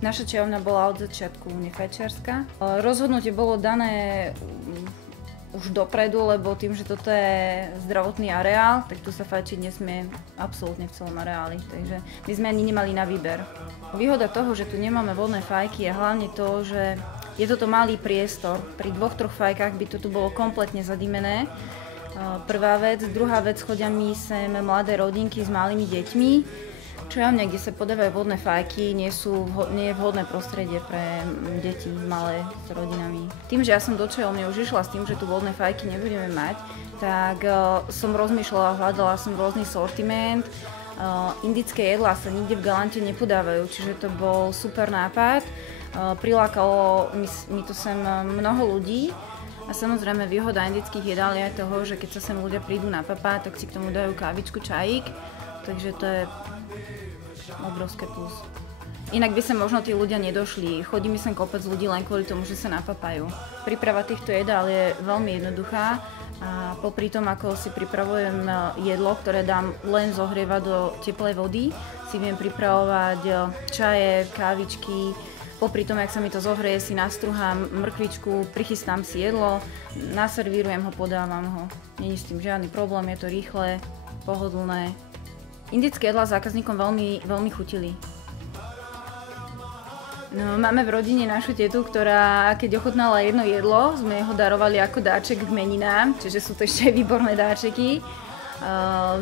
Naša čajovňa bola od začiatku nefajčiarska. Rozhodnutie bolo dané už dopredu, lebo tým, že toto je zdravotný areál, tak tu sa fajčiť nesmie absolútne v celom areáli. Takže my sme ani nemali na výber. Výhoda toho, že tu nemáme vodné fajky, je hlavne to, že je toto malý priestor. Pri 2-3 fajkách by to tu bolo kompletne zadýmené. Prvá vec. Druhá vec, chodia mi sem mladé rodinky s malými deťmi. Čajovňa, kde sa podávajú vodné fajky, nie je vhodné prostredie pre deti malé s rodinami. Tým, že ja som do čajovne už išla s tým, že tu vodné fajky nebudeme mať, tak som rozmýšľala, hľadala som rôzny sortiment. Indické jedlá sa nikde v Galante nepodávajú, čiže to bol super nápad. Prilákalo mi to sem mnoho ľudí. A samozrejme výhoda indických jedál je toho, že keď sa sem ľudia prídu na papá, tak si k tomu dajú kávičku, čajík. Takže to je obrovské plus. Inak by sa možno tí ľudia nedošli. Chodí mi sem kopec ľudí len kvôli tomu, že sa napapajú. Príprava týchto jedál je veľmi jednoduchá a popri tom, ako si pripravujem jedlo, ktoré dám len zohrievať do teplej vody, si viem pripravovať čaje, kávičky. Popri tom, jak sa mi to zohreje, si nastruhám mrkvičku, prichystám si jedlo, naservírujem ho, podávam ho. Není s tým žiadny problém, je to rýchle, pohodlné. Indické jedlá zákazníkom veľmi chutili. No, máme v rodine našu tetu, ktorá keď ochutnala jedno jedlo, sme ho darovali ako dáček k meninám, čiže sú to ešte aj výborné dáčeky.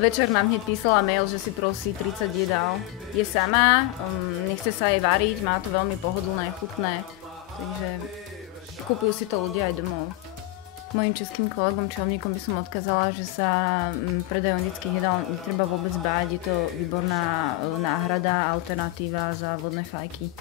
Večer nám hneď písala mail, že si prosí 30 jedál. Je sama, nechce sa jej variť, má to veľmi pohodlné, chutné, takže kúpujú si to ľudia aj domov. Mojim českým kolegom čajovníkom by som odkázala, že sa predajom indických jedál netreba vôbec báť, je to výborná náhrada, alternatíva za vodné fajky.